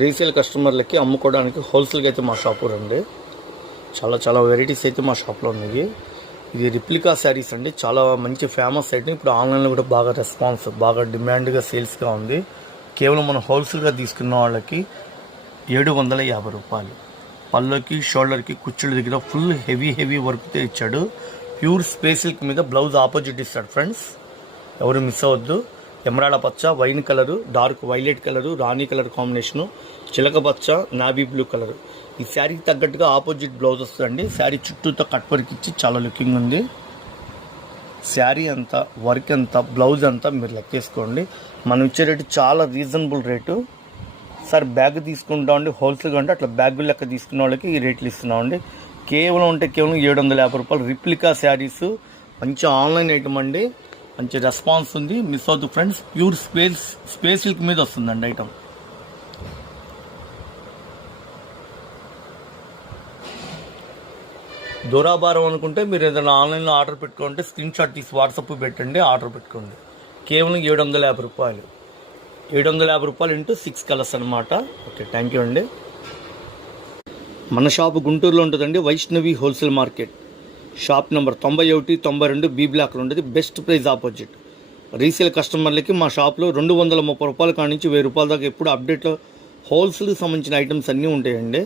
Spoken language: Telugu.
రీసేల్ కస్టమర్లకి అమ్ముకోవడానికి హోల్సేల్గా అయితే మా షాపు రండి. చాలా వెరైటీస్ అయితే మా షాప్లో ఉన్నాయి. ఇది రిప్లికా శారీస్ అండి, చాలా మంచి ఫేమస్ అయితే ఇప్పుడు ఆన్లైన్లో కూడా బాగా రెస్పాన్స్, బాగా డిమాండ్గా సేల్స్గా ఉంది. కేవలం మనం హోల్సేల్గా తీసుకున్న వాళ్ళకి 750 రూపాయలు. పళ్ళకి షోల్డర్కి కుచ్చుల దగ్గర ఫుల్ హెవీ వర్క్తో ఇచ్చాడు. ప్యూర్ స్పేస్ సిల్క్ మీద బ్లౌజ్ ఆపోజిట్ ఇస్తాడు ఫ్రెండ్స్, ఎవరు మిస్ అవ్వద్దు. ఎమరాల్డ్ పచ్చ, wine colour, dark violet colour, రాణి కలర్ కాంబినేషను, చిలక పచ్చ, నావీ బ్లూ కలర్. ఈ శారీకి తగ్గట్టుగా ఆపోజిట్ బ్లౌజ్ వస్తుందండి. శారీ చుట్టూతో కట్ వర్క్ ఇచ్చి చాలా లుకింగ్ ఉంది. శారీ అంతా వర్క్ అంతా బ్లౌజ్ అంతా మీరు లెక్కేసుకోండి. మనం ఇచ్చే రేటు చాలా రీజనబుల్ రేటు. సార్ బ్యాగ్ తీసుకుంటామండి హోల్సేల్గా అంటే అట్లా బ్యాగ్ లెక్క తీసుకున్న వాళ్ళకి ఈ రేట్లు ఇస్తున్నామండి. కేవలం 750 రూపాయలు. రిప్లికా శారీస్ మంచి ఆన్లైన్ ఐటమ్ అండి, మంచి రెస్పాన్స్ ఉంది. మిస్ అవుతుంది ఫ్రెండ్స్. ప్యూర్ స్పేస్ సిల్క్ మీద వస్తుందండి ఐటమ్. దూరాభారం అనుకుంటే మీరు ఏదైనా ఆన్లైన్లో ఆర్డర్ పెట్టుకుంటే స్క్రీన్ షాట్ తీసి వాట్సాప్ పెట్టండి, ఆర్డర్ పెట్టుకోండి. కేవలం 750 రూపాయలు. 750 రూపాయలు ఇంటూ 6 కలర్స్ అనమాట. ఓకే, థ్యాంక్ యూ అండి. మన షాపు గుంటూరులో ఉంటుందండి, Vaishnavi wholesale market. Shop number 91, 92 B బ్లాక్లో ఉంటుంది. Best price opposite. రీసేల్ కస్టమర్లకి మా షాప్లో 230 రూపాయల కాడి నుంచి 1000 రూపాయల దాకా ఎప్పుడు అప్డేట్లో హోల్సేల్కి సంబంధించిన ఐటమ్స్ అన్నీ ఉంటాయండి.